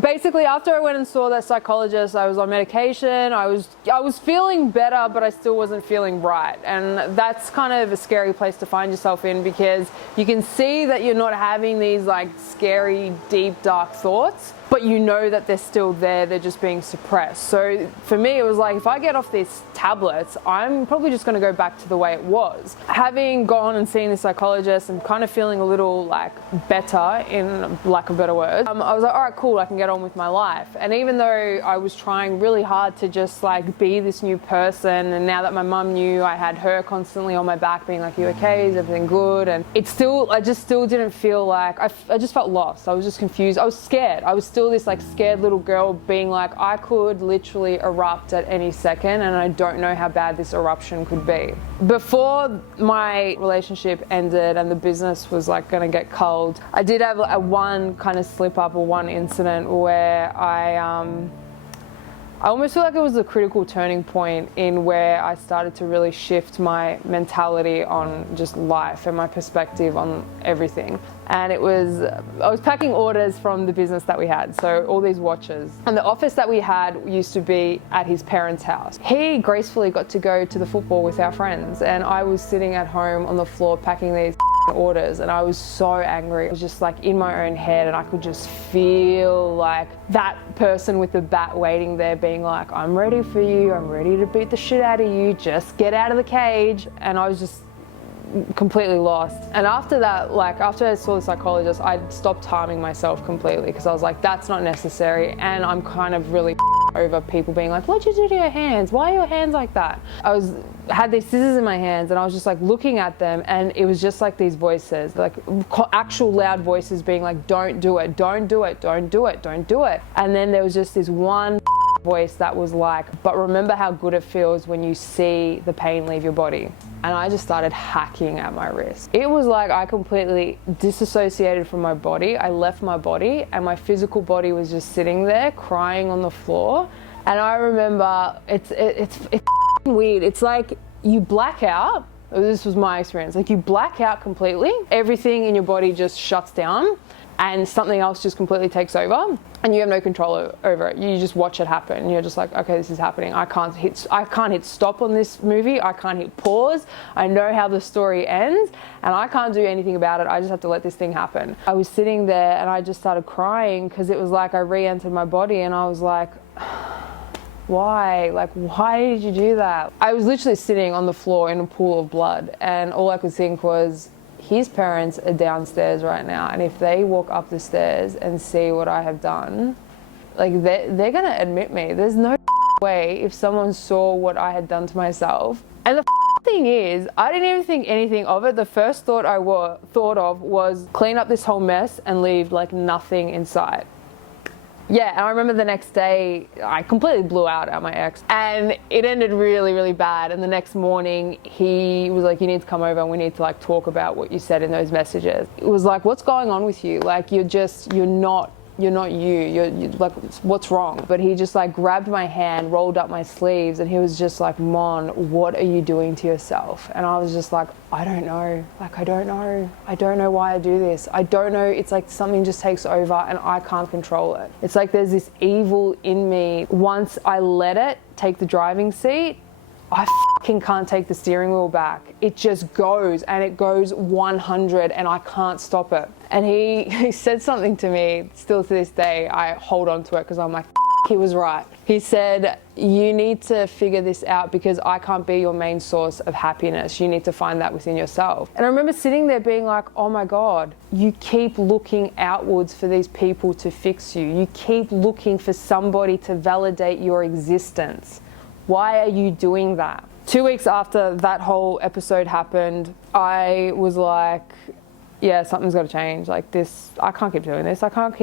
basically after I went and saw that psychologist, I was on medication. I was feeling better, but I still wasn't feeling right. And that's kind of a scary place to find yourself in, because you can see that you're not having these like scary, deep, dark thoughts, but you know that they're still there, they're just being suppressed. So for me, it was like, if I get off these tablets, I'm probably just gonna go back to the way it was. Having gone and seen the psychologist and kind of feeling a little like better, in lack of better words, I was like, all right, cool, I can get on with my life. And even though I was trying really hard to just like be this new person, and now that my mum knew, I had her constantly on my back being like, you okay, is everything good? And I just still didn't feel like, I just felt lost. I was just confused. I was scared. I was still this like scared little girl being like, I could literally erupt at any second, and I don't know how bad this eruption could be. Before my relationship ended and the business was like gonna get culled, I did have a one kind of slip up or one incident where I almost feel like it was a critical turning point in where I started to really shift my mentality on just life and my perspective on everything. And I was packing orders from the business that we had, so all these watches. And the office that we had used to be at his parents' house. He gracefully got to go to the football with our friends, and I was sitting at home on the floor packing these orders, and I was so angry. It was just like in my own head, and I could just feel like that person with the bat waiting there being like, I'm ready for you, I'm ready to beat the shit out of you, just get out of the cage. And I was just completely lost. And after that, like after I saw the psychologist, I stopped harming myself completely, because I was like, that's not necessary. And I'm kind of really over people being like, what'd you do to your hands? Why are your hands like that? Had these scissors in my hands, and I was just like looking at them, and it was just like these voices, like actual loud voices being like, don't do it, don't do it, don't do it, don't do it. And then there was just this one voice that was like, but remember how good it feels when you see the pain leave your body. And I just started hacking at my wrist. It was like I completely disassociated from my body. I left my body, and my physical body was just sitting there crying on the floor. And I remember it's weird. It's like you black out. This was my experience. Like you black out completely. Everything in your body just shuts down, and something else just completely takes over, and you have no control over it. You just watch it happen, and you're just like, okay, this is happening. I can't hit stop on this movie. I can't hit pause. I know how the story ends, and I can't do anything about it. I just have to let this thing happen. I was sitting there, and I just started crying, because it was like I re-entered my body, and I was like, why? Like, why did you do that? I was literally sitting on the floor in a pool of blood, and all I could think was, his parents are downstairs right now, and if they walk up the stairs and see what I have done, like they're gonna admit me. There's no way if someone saw what I had done to myself. And the thing is, I didn't even think anything of it. The first thought I thought of was clean up this whole mess and leave like nothing in sight. Yeah, and I remember the next day, I completely blew out at my ex, and it ended really, really bad. And the next morning, he was like, you need to come over and we need to like talk about what you said in those messages. It was like, what's going on with you? Like, you're not you. You're like, what's wrong? But he just like grabbed my hand, rolled up my sleeves, and he was just like, Mon, what are you doing to yourself? And I was just like, I don't know. Like, I don't know. I don't know why I do this. I don't know. It's like something just takes over and I can't control it. It's like there's this evil in me. Once I let it take the driving seat, I fucking can't take the steering wheel back. It just goes, and it goes 100, and I can't stop it. And he said something to me, still to this day, I hold on to it, because I'm like, he was right. He said, you need to figure this out, because I can't be your main source of happiness. You need to find that within yourself. And I remember sitting there being like, oh my God, you keep looking outwards for these people to fix you. You keep looking for somebody to validate your existence. Why are you doing that? 2 weeks after that whole episode happened, I was like, yeah, something's got to change. Like this, I can't keep doing this. I can't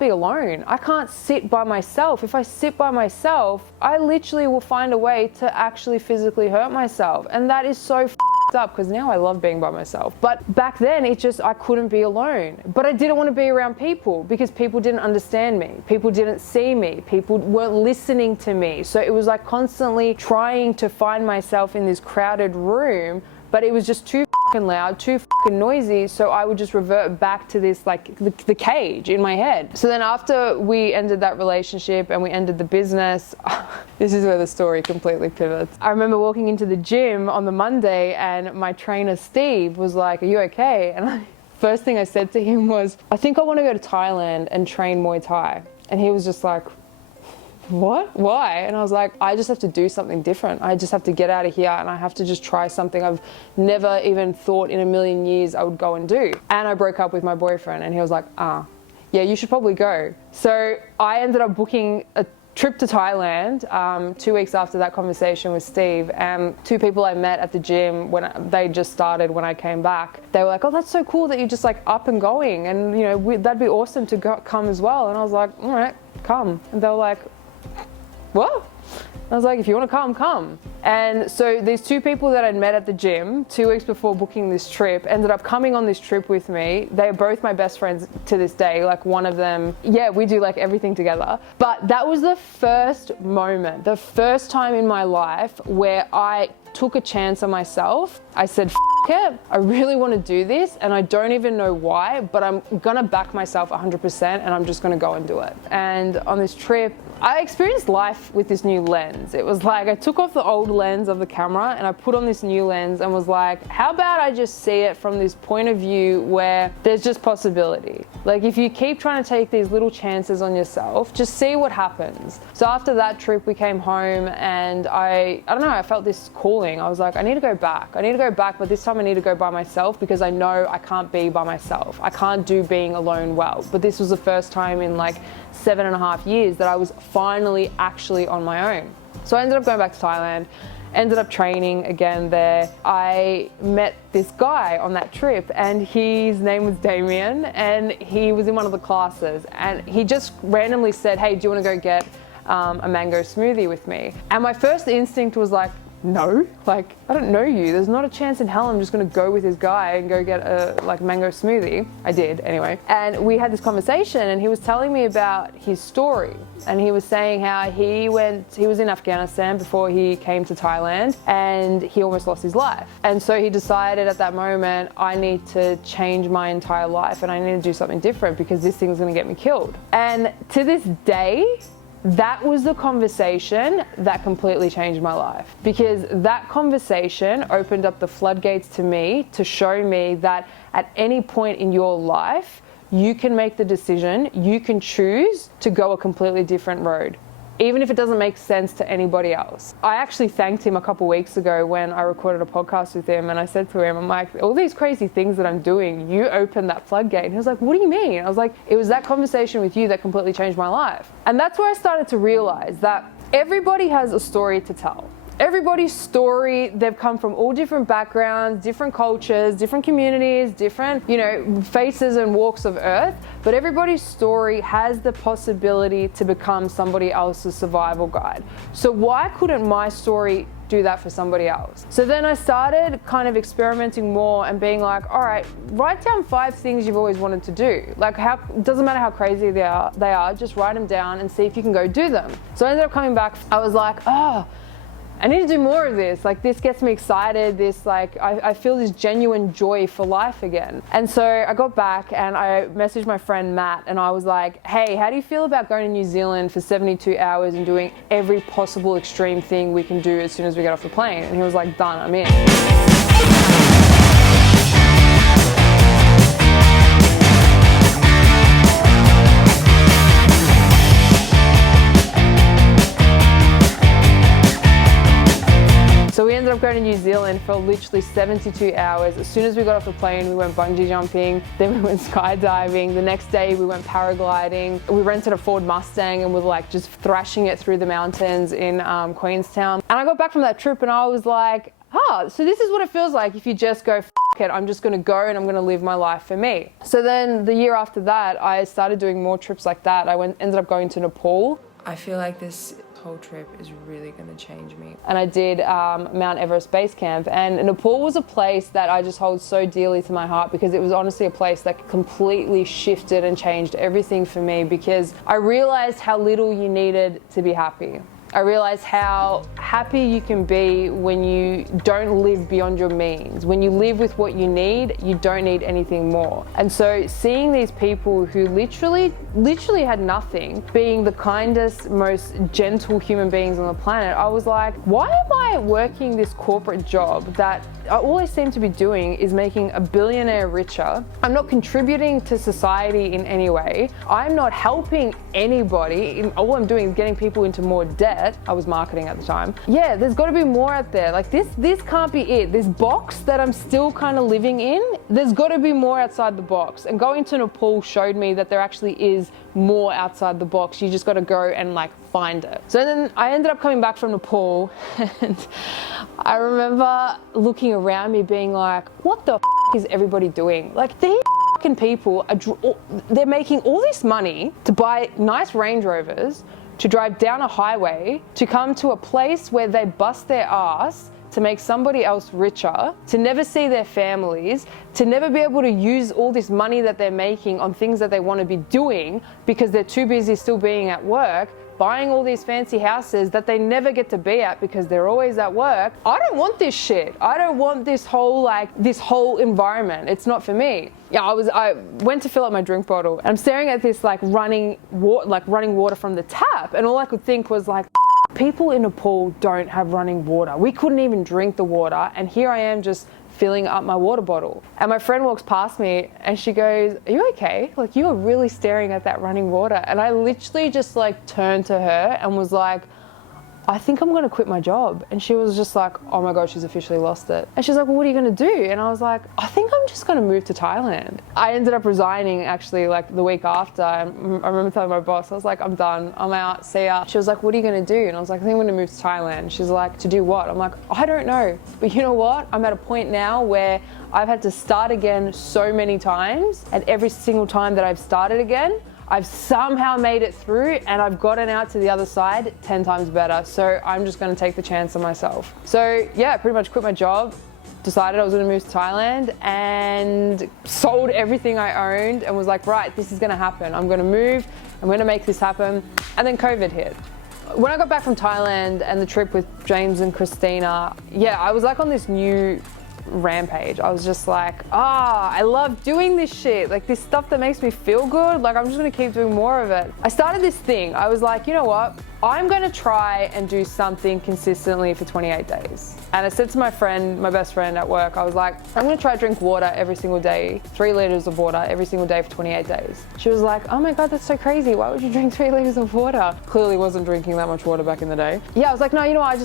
be alone. I can't sit by myself. If I sit by myself, I literally will find a way to actually physically hurt myself. And that is so up, because now I love being by myself. But back then, I couldn't be alone. But I didn't want to be around people, because people didn't understand me. People didn't see me. People weren't listening to me. So it was like constantly trying to find myself in this crowded room, but it was just too fucking loud, too fucking noisy, so I would just revert back to this, like, the cage in my head. So then after we ended that relationship and we ended the business, this is where the story completely pivots. I remember walking into the gym on the Monday and my trainer Steve was like, "Are you okay?" And first thing I said to him was, "I think I want to go to Thailand and train Muay Thai." And he was just like, "What? Why?" And I was like, "I just have to do something different. I just have to get out of here and I have to just try something I've never even thought in a million years I would go and do." And I broke up with my boyfriend and he was like, "Yeah, you should probably go." So I ended up booking a trip to Thailand 2 weeks after that conversation with Steve, and two people I met at the gym when they just started when I came back, they were like, "Oh, that's so cool that you're just like up and going, and you know, that'd be awesome to come as well." And I was like, "All right, come." And they were like, "What?" I was like, "If you want to come, come." And so these two people that I'd met at the gym 2 weeks before booking this trip ended up coming on this trip with me. They're both my best friends to this day. Like one of them, yeah, we do like everything together. But that was the first moment, the first time in my life where I took a chance on myself. I said, "F it, I really want to do this and I don't even know why, but I'm gonna back myself 100% and I'm just gonna go and do it." And on this trip, I experienced life with this new lens. It was like I took off the old lens of the camera and I put on this new lens and was like, how about I just see it from this point of view where there's just possibility. Like if you keep trying to take these little chances on yourself, just see what happens. So after that trip, we came home and I don't know, I felt this calling. I was like, I need to go back. I need to go back, but this time I need to go by myself because I know I can't be by myself. I can't do being alone well. But this was the first time in like 7.5 years that I was finally actually on my own. So I ended up going back to Thailand, ended up training again there. I met this guy on that trip and his name was Damien and he was in one of the classes and he just randomly said, "Hey, do you want to go get a mango smoothie with me?" And my first instinct was like, no, like I don't know you. There's not a chance in hell I'm just gonna go with this guy and go get a like mango smoothie. I did anyway. And we had this conversation and he was telling me about his story. And he was saying how he was in Afghanistan before he came to Thailand and he almost lost his life. And so he decided at that moment, I need to change my entire life and I need to do something different because this thing's gonna get me killed. And to this day, that was the conversation that completely changed my life because that conversation opened up the floodgates to me to show me that at any point in your life, you can make the decision, you can choose to go a completely different road, even if it doesn't make sense to anybody else. I actually thanked him a couple weeks ago when I recorded a podcast with him and I said to him, I'm like, all these crazy things that I'm doing, you opened that floodgate. And he was like, what do you mean? I was like, it was that conversation with you that completely changed my life. And that's where I started to realize that everybody has a story to tell. Everybody's story, they've come from all different backgrounds, different cultures, different communities, different, faces and walks of earth, but everybody's story has the possibility to become somebody else's survival guide. So why couldn't my story do that for somebody else? So then I started kind of experimenting more and being like, all right, write down 5 things you've always wanted to do. Like doesn't matter how crazy they are, just write them down and see if you can go do them. So I ended up coming back, I was like, I need to do more of this. Like this gets me excited. I feel this genuine joy for life again. And so I got back and I messaged my friend Matt and I was like, hey, how do you feel about going to New Zealand for 72 hours and doing every possible extreme thing we can do as soon as we get off the plane? And he was like, done, I'm in. So we ended up going to New Zealand for literally 72 hours. As soon as we got off the plane, we went bungee jumping, then we went skydiving. The next day we went paragliding. We rented a Ford Mustang and we were like just thrashing it through the mountains in Queenstown. And I got back from that trip and I was like, so this is what it feels like if you just go, F it, I'm just gonna go and I'm gonna live my life for me. So then the year after that, I started doing more trips like that. I ended up going to Nepal. I feel like this whole trip is really going to change me. And I did Mount Everest Base Camp, and Nepal was a place that I just hold so dearly to my heart because it was honestly a place that completely shifted and changed everything for me because I realized how little you needed to be happy. I realized how happy you can be when you don't live beyond your means. When you live with what you need, you don't need anything more. And so seeing these people who literally had nothing, being the kindest, most gentle human beings on the planet, I was like, why am I working this corporate job that all I seem to be doing is making a billionaire richer? I'm not contributing to society in any way. I'm not helping anybody. All I'm doing is getting people into more debt. I was marketing at the time. Yeah, there's got to be more out there. Like this can't be it. This box that I'm still kind of living in, there's got to be more outside the box. And going to Nepal showed me that there actually is more outside the box. You just got to go and like find it. So then I ended up coming back from Nepal, and I remember looking around me being like, what the is everybody doing? Like, these people they're making all this money to buy nice Range Rovers, to drive down a highway, to come to a place where they bust their ass to make somebody else richer, to never see their families, to never be able to use all this money that they're making on things that they want to be doing because they're too busy still being at work, buying all these fancy houses that they never get to be at because they're always at work. I don't want this shit. I don't want this whole environment. It's not for me. Yeah, I went to fill up my drink bottle, and I'm staring at this running water from the tap, and all I could think was like, people in Nepal don't have running water. We couldn't even drink the water, and here I am just filling up my water bottle. And my friend walks past me and she goes, are you okay? Like, you are really staring at that running water. And I literally just turned to her and was like, I think I'm gonna quit my job. And she was just like, oh my God, she's officially lost it. And she's like, well, what are you gonna do? And I was like, I think I'm just gonna move to Thailand. I ended up resigning actually the week after. And I remember telling my boss, I was like, I'm done, I'm out, see ya. She was like, what are you gonna do? And I was like, I think I'm gonna move to Thailand. She's like, to do what? I'm like, I don't know. But you know what? I'm at a point now where I've had to start again so many times. And every single time that I've started again, I've somehow made it through, and I've gotten out to the other side 10 times better. So I'm just gonna take the chance on myself. So yeah, pretty much quit my job, decided I was gonna move to Thailand, and sold everything I owned and was like, right, this is gonna happen. I'm gonna move, I'm gonna make this happen. And then COVID hit. When I got back from Thailand and the trip with James and Christina, yeah, I was like on this new rampage. I was just like, I love doing this shit, like this stuff that makes me feel good, like I'm just gonna keep doing more of it. I started this thing. I was like, you know what, I'm gonna try and do something consistently for 28 days. And I said to my friend, my best friend at work, I was like, I'm gonna try to drink water every single day, 3 liters of water every single day for 28 days. She was like, oh my God, that's so crazy. Why would you drink 3 liters of water? Clearly wasn't drinking that much water back in the day. Yeah, I was like, no, you know what,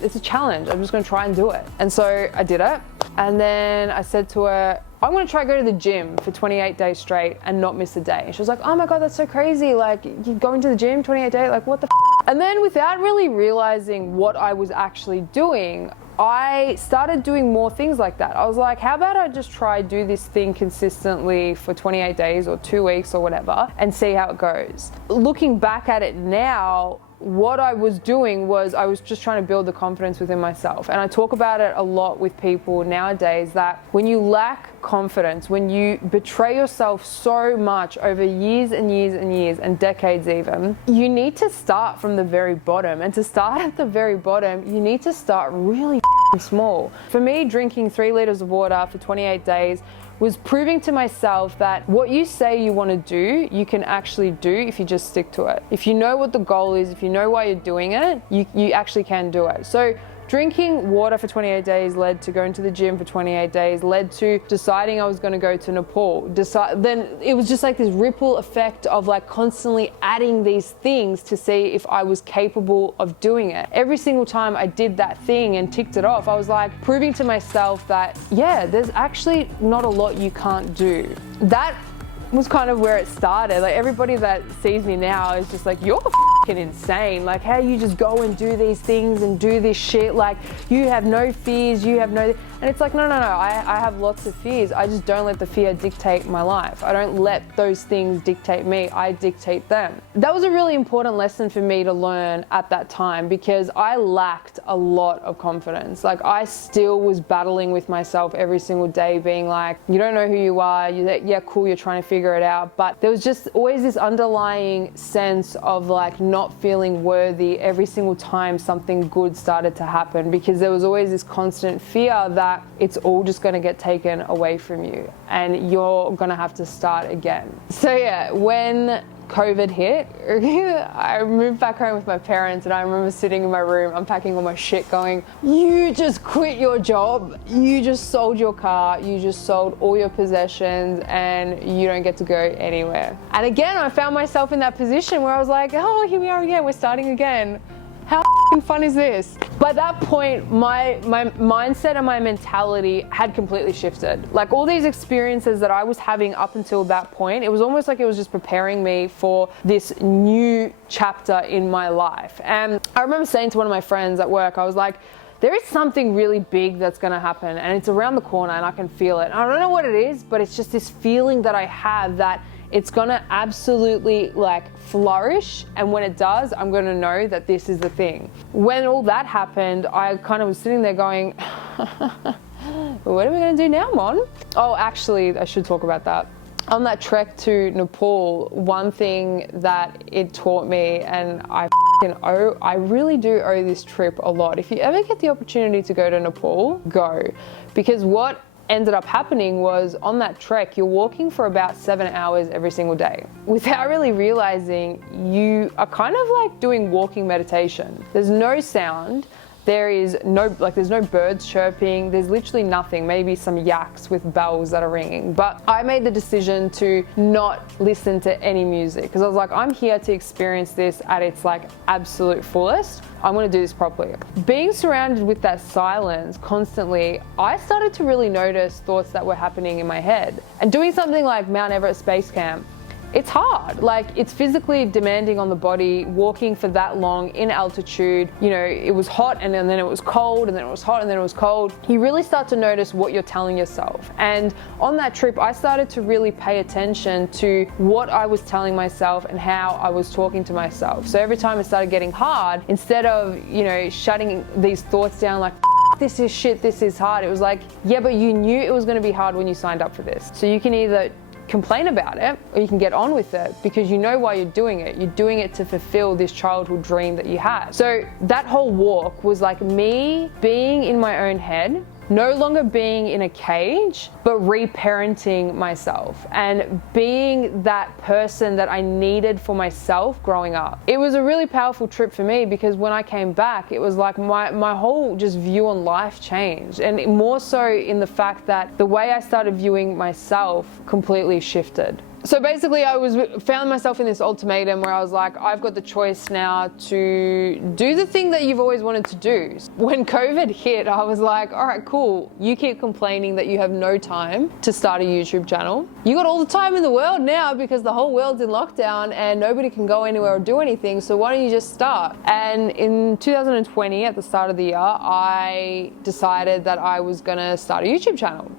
it's a challenge. I'm just gonna try and do it. And so I did it. And then I said to her, I'm gonna try to go to the gym for 28 days straight and not miss a day. And she was like, oh my God, that's so crazy. Like, you going to the gym 28 days? Like, what the f? And then without really realizing what I was actually doing, I started doing more things like that. I was like, how about I just try do this thing consistently for 28 days or 2 weeks or whatever and see how it goes. Looking back at it now, what I was doing was I was just trying to build the confidence within myself. And I talk about it a lot with people nowadays, that when you lack confidence, when you betray yourself so much over years and years and years and decades even, you need to start from the very bottom. And to start at the very bottom, you need to start really small. For me, drinking 3 liters of water for 28 days was proving to myself that what you say you want to do, you can actually do if you just stick to it. If you know what the goal is, if you know why you're doing it, you actually can do it. So drinking water for 28 days led to going to the gym for 28 days, led to deciding I was going to go to Nepal. Then it was just like this ripple effect of like constantly adding these things to see if I was capable of doing it. Every single time I did that thing and ticked it off, I was like proving to myself that, yeah, there's actually not a lot you can't do. That was kind of where it started. Like, everybody that sees me now is just like, you're fucking insane. Like, how you just go and do these things and do this shit. Like, you have no fears, you have no... And it's like, no, I have lots of fears. I just don't let the fear dictate my life. I don't let those things dictate me. I dictate them. That was a really important lesson for me to learn at that time, because I lacked a lot of confidence. Like, I still was battling with myself every single day, being like, you don't know who you are. Yeah, cool, you're trying to figure it out. But there was just always this underlying sense of like not feeling worthy every single time something good started to happen, because there was always this constant fear that it's all just going to get taken away from you and you're going to have to start again. So yeah, when COVID hit, I moved back home with my parents, and I remember sitting in my room unpacking all my shit going, you just quit your job, you just sold your car, you just sold all your possessions, and you don't get to go anywhere. And again, I found myself in that position where I was like, oh, here we are again, we're starting again. How fun is this? By that point, my mindset and my mentality had completely shifted. Like, all these experiences that I was having up until that point, it was almost like it was just preparing me for this new chapter in my life. And I remember saying to one of my friends at work, I was like, there is something really big that's gonna happen, and it's around the corner and I can feel it. And I don't know what it is, but it's just this feeling that I have that it's gonna absolutely like flourish, and when it does, I'm gonna know that this is the thing. When all that happened, I kind of was sitting there going, what are we gonna do now, Mon? Oh, actually, I should talk about that. On that trek to Nepal, one thing that it taught me, and I really do owe this trip a lot. If you ever get the opportunity to go to Nepal, go. Because what ended up happening was, on that trek, you're walking for about 7 hours every single day without really realizing you are kind of like doing walking meditation. There's no sound. There's no birds chirping. There's literally nothing, maybe some yaks with bells that are ringing. But I made the decision to not listen to any music, because I was like, I'm here to experience this at its like absolute fullest. I'm gonna do this properly. Being surrounded with that silence constantly, I started to really notice thoughts that were happening in my head. And doing something like Mount Everest Base Camp, it's hard. Like, it's physically demanding on the body, walking for that long in altitude. You know, it was hot, and then it was cold, and then it was hot, and then it was cold. You really start to notice what you're telling yourself. And on that trip, I started to really pay attention to what I was telling myself and how I was talking to myself. So every time it started getting hard, instead of, you know, shutting these thoughts down like, this is shit, this is hard, it was like, yeah, but you knew it was going to be hard when you signed up for this. So you can either complain about it, or you can get on with it, because you know why you're doing it. You're doing it to fulfill this childhood dream that you had. So that whole walk was like me being in my own head, no longer being in a cage, but reparenting myself and being that person that I needed for myself growing up. It was a really powerful trip for me, because when I came back, it was like my whole just view on life changed, and more so in the fact that the way I started viewing myself completely shifted. So basically, I found myself in this ultimatum where I was like, I've got the choice now to do the thing that you've always wanted to do. When COVID hit, I was like, all right, cool. You keep complaining that you have no time to start a YouTube channel. You got all the time in the world now, because the whole world's in lockdown and nobody can go anywhere or do anything. So why don't you just start? And in 2020, at the start of the year, I decided that I was gonna start a YouTube channel.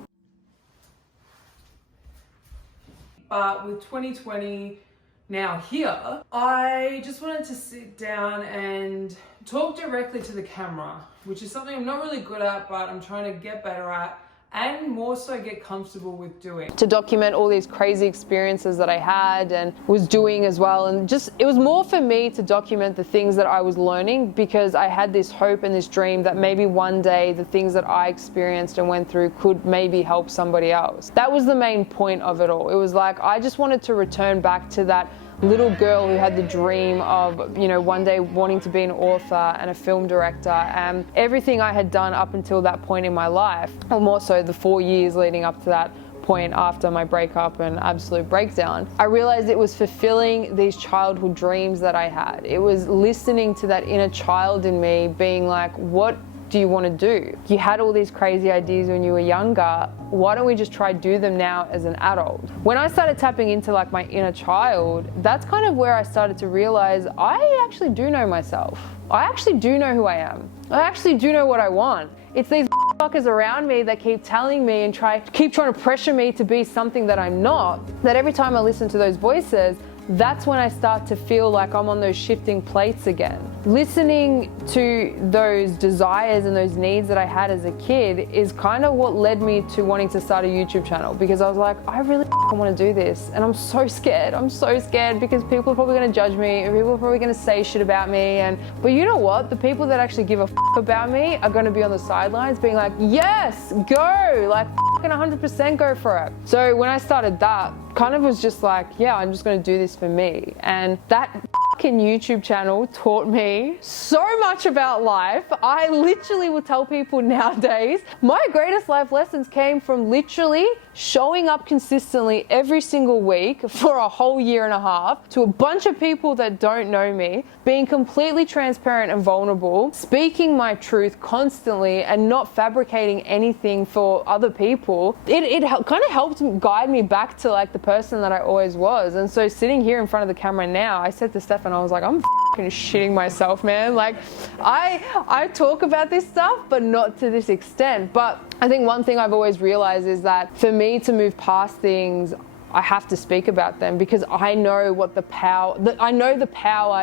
But with 2020 now here, I just wanted to sit down and talk directly to the camera, which is something I'm not really good at, but I'm trying to get better at, and more so get comfortable with doing. To document all these crazy experiences that I had and was doing as well. And just, it was more for me to document the things that I was learning, because I had this hope and this dream that maybe one day the things that I experienced and went through could maybe help somebody else. That was the main point of it all. It was like, I just wanted to return back to that little girl who had the dream of, you know, one day wanting to be an author and a film director, and everything I had done up until that point in my life, or more so the 4 years leading up to that point after my breakup and absolute breakdown, I realized it was fulfilling these childhood dreams that I had. It was listening to that inner child in me being like, what do you want to do? You had all these crazy ideas when you were younger. Why don't we just try do them now as an adult? When I started tapping into like my inner child, that's kind of where I started to realize I actually do know myself. I actually do know who I am. I actually do know what I want. It's these motherfuckers around me that keep telling me and keep trying to pressure me to be something that I'm not, that every time I listen to those voices, that's when I start to feel like I'm on those shifting plates again. Listening to those desires and those needs that I had as a kid is kind of what led me to wanting to start a YouTube channel, because I was like, I really want to do this, and I'm so scared. I'm so scared because people are probably going to judge me, and people are probably going to say shit about me. But you know what? The people that actually give a about me are going to be on the sidelines being like, yes, go, like 100% go for it. So when I started that, kind of was just like, yeah, I'm just going to do this for me. And that fucking YouTube channel taught me so much about life. I literally will tell people nowadays, my greatest life lessons came from literally showing up consistently every single week for a whole year and a half to a bunch of people that don't know me, being completely transparent and vulnerable, speaking my truth constantly and not fabricating anything for other people. It kind of helped guide me back to like the person that I always was. And so sitting here in front of the camera now, I said to Stefan, I was like, I'm fucking shitting myself, man. Like I talk about this stuff, but not to this extent. But I think one thing I've always realized is that for me to move past things, I have to speak about them, because I know what the power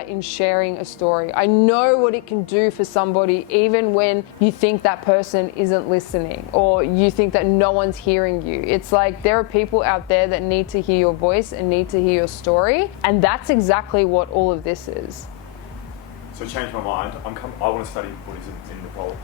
in sharing a story. I know what it can do for somebody, even when you think that person isn't listening or you think that no one's hearing you. It's like there are people out there that need to hear your voice and need to hear your story, and that's exactly what all of this is. So change my mind. I want to study Buddhism in Nepal.